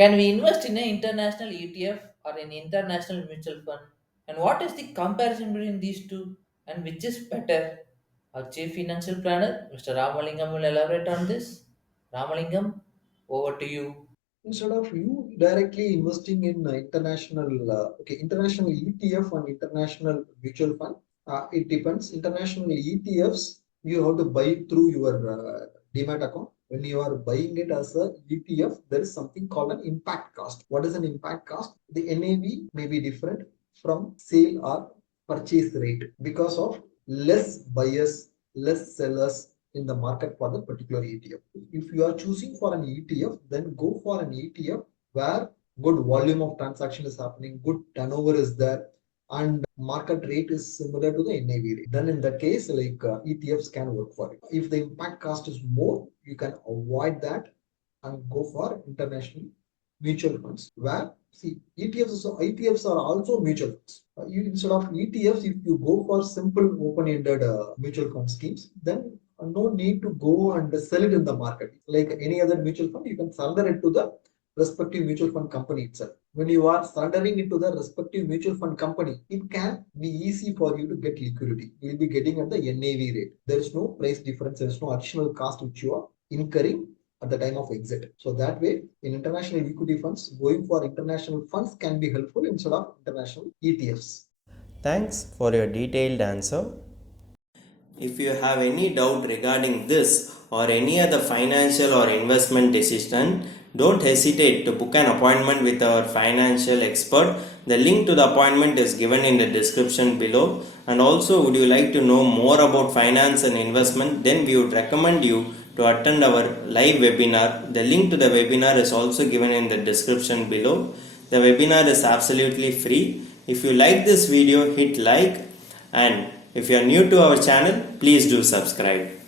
Can we invest in an international ETF or an international mutual fund? And what is the comparison between these two? And which is better? Our chief financial planner, Mr. Ramalingam, will elaborate on this. Ramalingam, over to you. Instead of you directly investing in international ETF and international mutual fund, it depends. International ETFs you have to buy through your demat account. When you are buying it as a ETF, there is something called an impact cost. What is an impact cost? The NAV may be different from sale or purchase rate because of less buyers, less sellers in the market for the particular ETF. If you are choosing for an ETF, then go for an ETF where good volume of transaction is happening, good turnover is there, and market rate is similar to the NAV rate. Then in that case, ETFs can work for it. If the impact cost is more, you can avoid that and go for international mutual funds where see ETFs are also mutual funds. Instead of ETFs, if you go for simple open-ended mutual fund schemes, then no need to go and sell it in the market. Like any other mutual fund, you can surrender it to the respective mutual fund company itself. When you are surrendering it to the respective mutual fund company, it can be easy for you to get liquidity. You will be getting at the NAV rate. There is no price difference. There is no additional cost which you are incurring at the time of exit. So that way, in international equity funds, going for international funds can be helpful instead of international ETFs. Thanks for your detailed answer. If you have any doubt regarding this or any other financial or investment decision, don't hesitate to book an appointment with our financial expert. The link to the appointment is given in the description below. And also, would you like to know more about finance and investment? Then we would recommend you to attend our live webinar. The link to the webinar is also given in the description below. The webinar is absolutely free. If you like this video, hit like, and if you are new to our channel, please do subscribe.